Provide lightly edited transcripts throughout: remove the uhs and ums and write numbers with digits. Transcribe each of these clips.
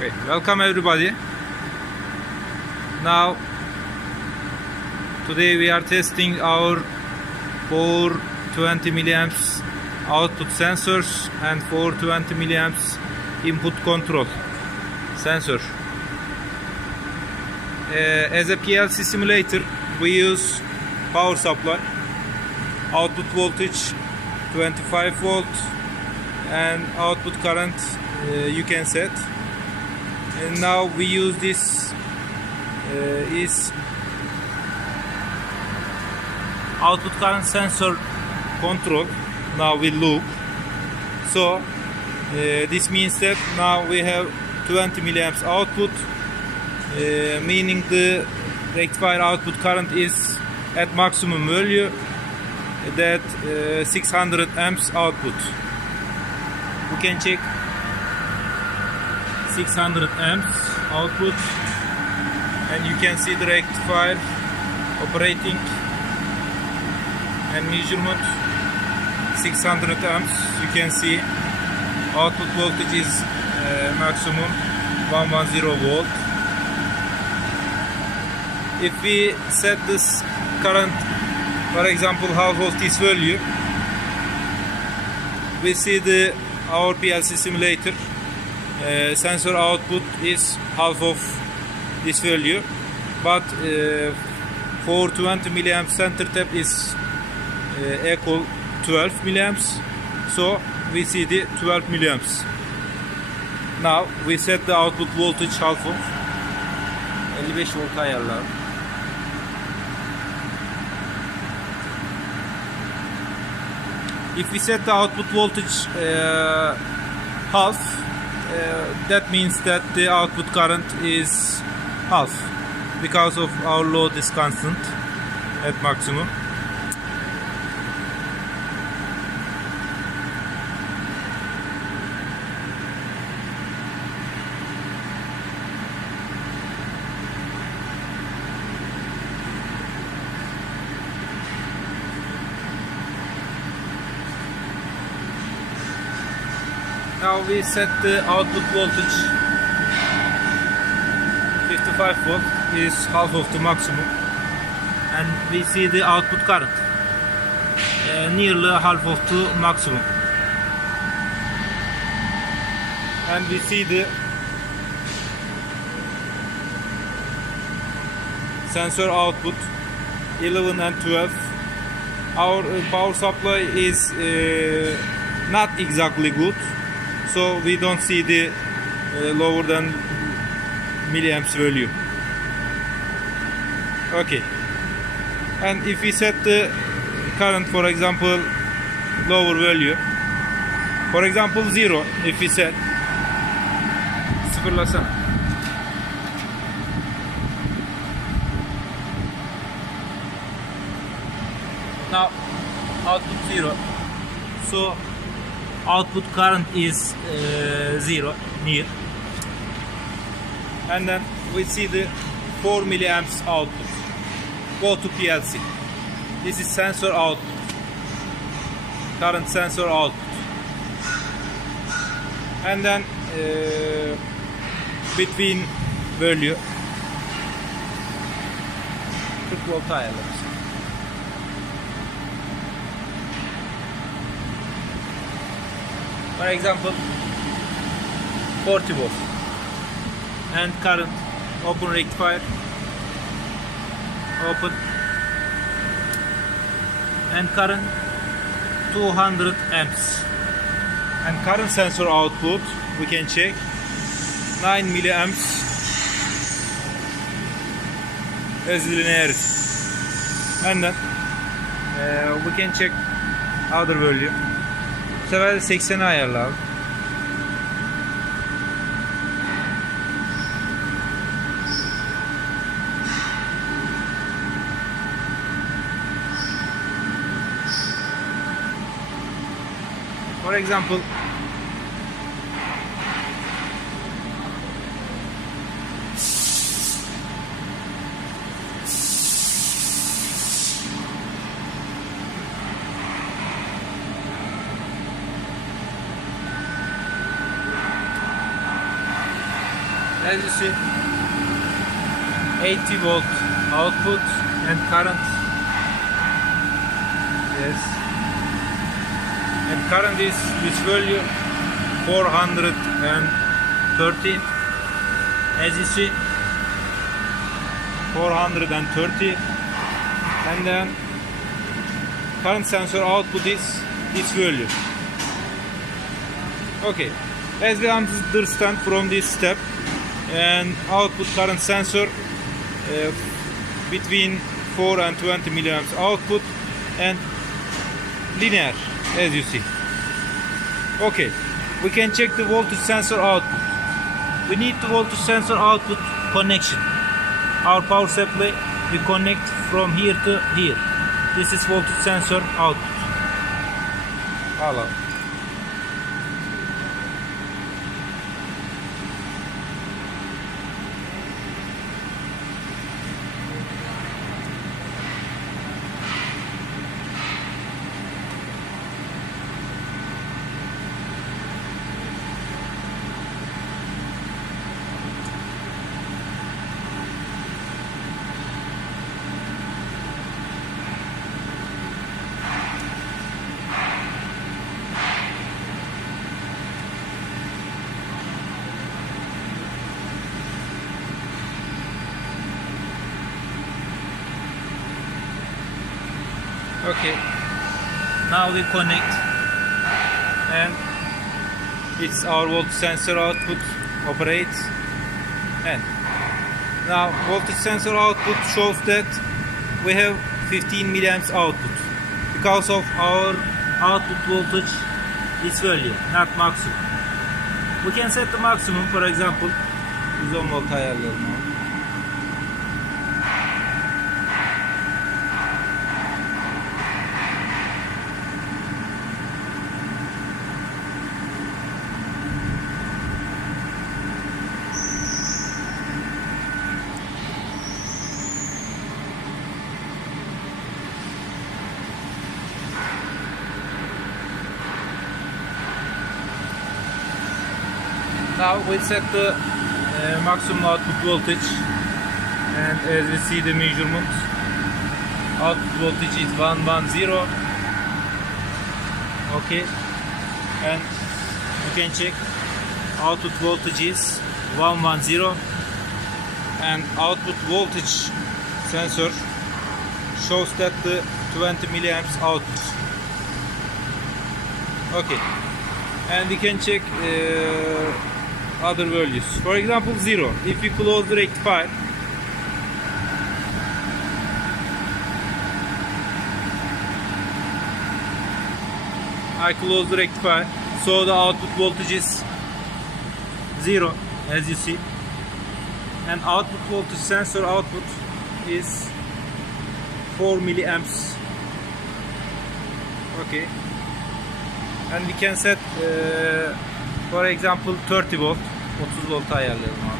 Okay, welcome everybody. Now, today we are testing our 420 milliamps output sensors and 420 milliamps input control sensor. As a PLC simulator, we use power supply, output voltage 25 volt, and output current you can set. And now we use this is output current sensor control. Now we loop. So this means that now we have 20 milliamps output, meaning the rectifier output current is at maximum value, that 600 amps output. We can check 600 amps output, and you can see the rectifier operating and measurement. 600 amps, you can see output voltage is maximum 110 volt. If we set this current, for example, half of this value, we see our PLC simulator sensor output is half of this value, but 420 milliamps center tap is equal 12 milliamps, so we see the 12 milliamps. Now we set the output voltage half of 55 volt ayarlar. If we set the output voltage half, that means that the output current is half, because of our load is constant at maximum. Now we set the output voltage 55 volt is half of the maximum, and we see the output current nearly half of the maximum, and we see the sensor output 11 and 12. Our power supply is not exactly good, so we don't see the lower than milliamps value. Okay, and if we set the current, for example, lower value, for example 0, if we set sıfırlasana. Now output 0, so output current is 0 near, and then we see the 4 milliamps output. Go to PLC. This is sensor output, current sensor output, and then between value 40 volt ayarlarız. For example 40 volt, and current, open rectifier, open, and current 200 amps, and current sensor output we can check 9 milliamps as linearity, and then we can check other value. Bu sefer de 80'e ayarla abi. For example, As you see, 80 volt output and current. Yes. And current is this value 413. As you see, 430. And then current sensor output is this value. Okay, as we understand from this step, and output current sensor between 4 and 20 milliamps output and linear, as you see. Okay, we can check the voltage sensor output. We need the voltage sensor output connection. Our power supply we connect from here to here. This is voltage sensor output. Hello. Okay, now we connect, and it's our voltage sensor output operates, and now voltage sensor output shows that we have 15 milliamps output because of our output voltage this value, not maximum. We can set the maximum, for example 110 volt ayarlayalım abi. Now we set the maximum output voltage, and as we see the measurement, output voltage is 110. Okay, and you can check output voltage is 110, and output voltage sensor shows that the 20 milliamps output. Okay, and we can check other values. For example, 0. If we close the rectifier, I close the rectifier, so the output voltage is 0, as you see, and output voltage sensor output is 4 milliamps. Okay, and we can set for example 30 volt, 30 volt ayarlayalım abi.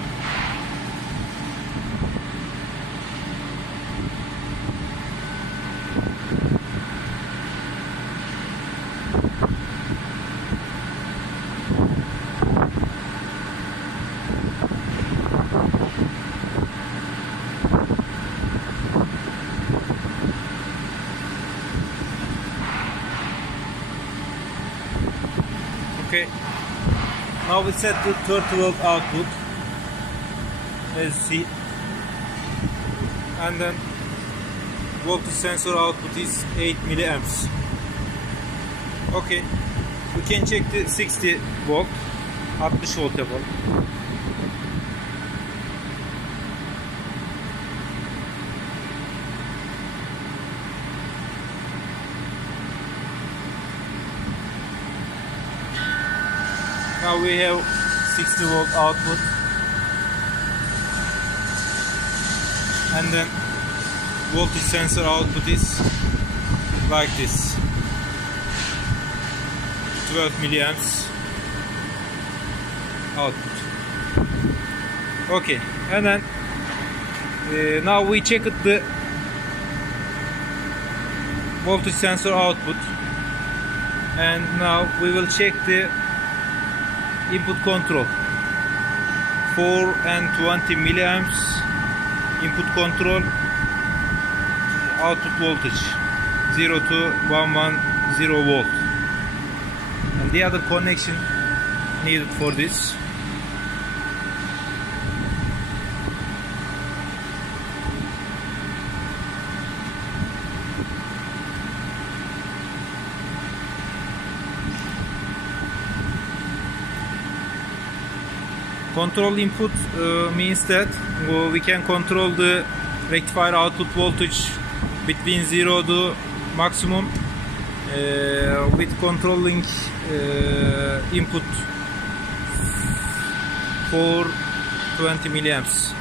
Okay, now we set the 30 volt output, as you see, and then voltage sensor output is 8 milliamps. Okay, we can check the 60 volt, 60 volt yapalım. Now we have 60 volt output, and then voltage sensor output is like this, 12 milliamps output. Okay, and then now we check the voltage sensor output, and now we will check the input control. 4 and 20 milliamps input control, output voltage 0 to 110 volt, and the other connection needed for this. Control input means that we can control the rectifier output voltage between 0 to maximum with controlling input for 20 milliamps.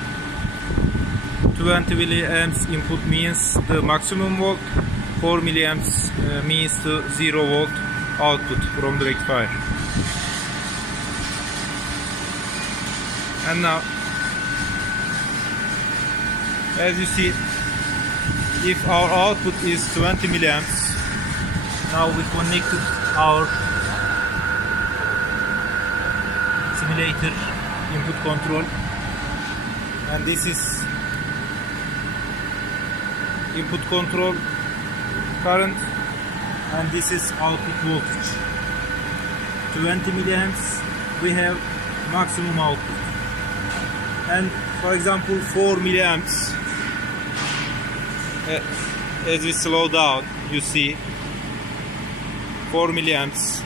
20 milliamps input means the maximum volt, 4 milliamps means the 0 volt output from the rectifier. And now, as you see, if our output is 20 milliamps, now we connected our simulator input control, and this is input control current, and this is output voltage. 20 milliamps we have maximum output. And for example 4 milliamps, as we slow down, you see 4 milliamps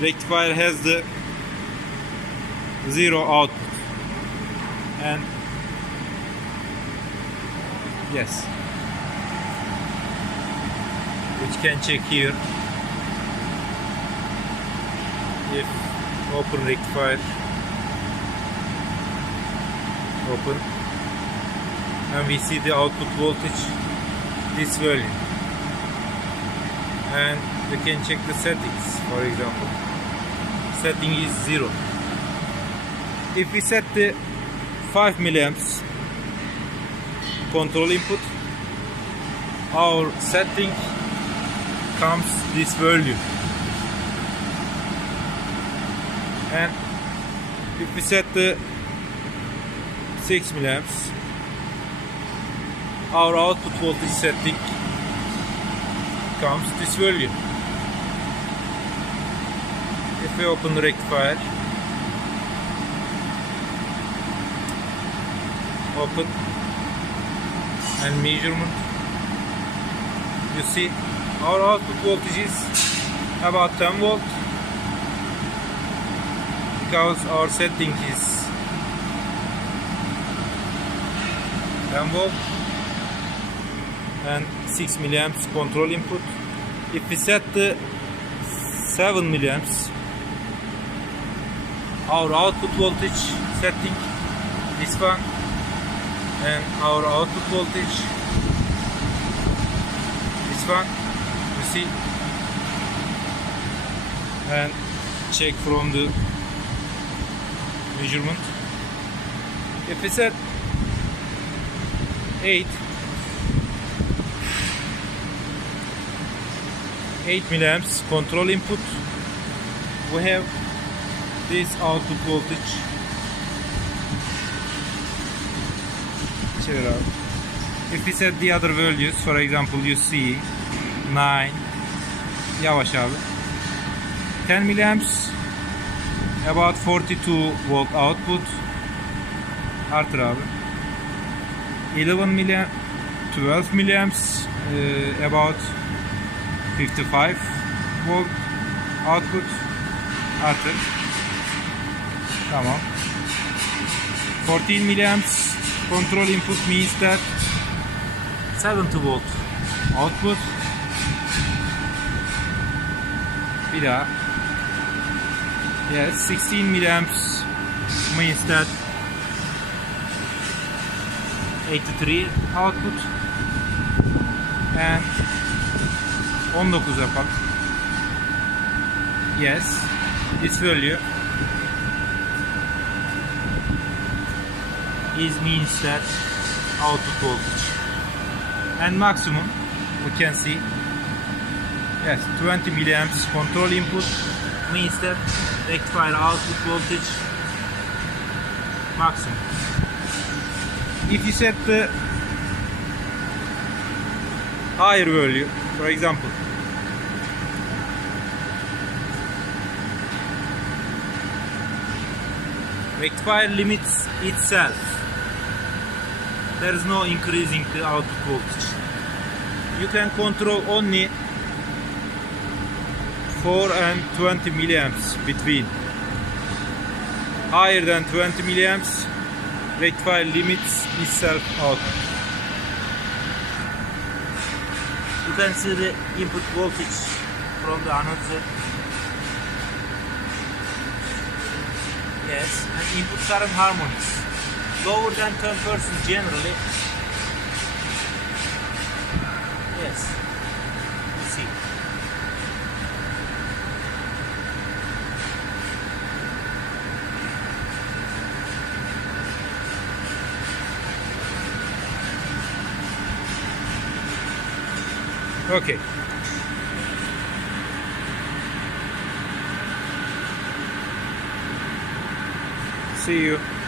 rectifier has the 0 output, and yes, which can check here if open rectifier, open, and we see the output voltage, this value, and we can check the settings. For example, setting is 0. If we set the 5 milliamps control input, our setting comes this value, and if we set the 6 milliamps, our output voltage setting comes this value. If we open the rectifier, open, and measurement, you see our output voltage is about 10 volt, because our setting is 10 volt and 6 milliamps control input. If we set the 7 milliamps, our output voltage setting, this one, and our output voltage, this one, you see, and check from the measurement. If we set 8 milliamps control input, we have this output voltage. Check it out. If we set the other values, for example, you see 9, yavaş abi, 10 milliamps, about 42 volt output, artır abi, 11 milliamps, 12 milliamps, about 55 volt output, artır, tamam. 14 milliamps control input means that 70 volt output, bir daha, yes, 16 milliamps means that 83 output, and 19 yapalım. Yes, this value means that output voltage, and maximum we can see, yes, 20 milliamps control input means that rectifier output voltage maximum. If you set the higher value, for example, rectifier limits itself. There is no increasing the output voltage. You can control only 4 and 20 milliamps between. Higher than 20 milliamps, rectifier limits itself output. You can see the input voltage from the another. Yes, and input current harmonics. Lower than 10% generally. Yes, you see. Okay. See you.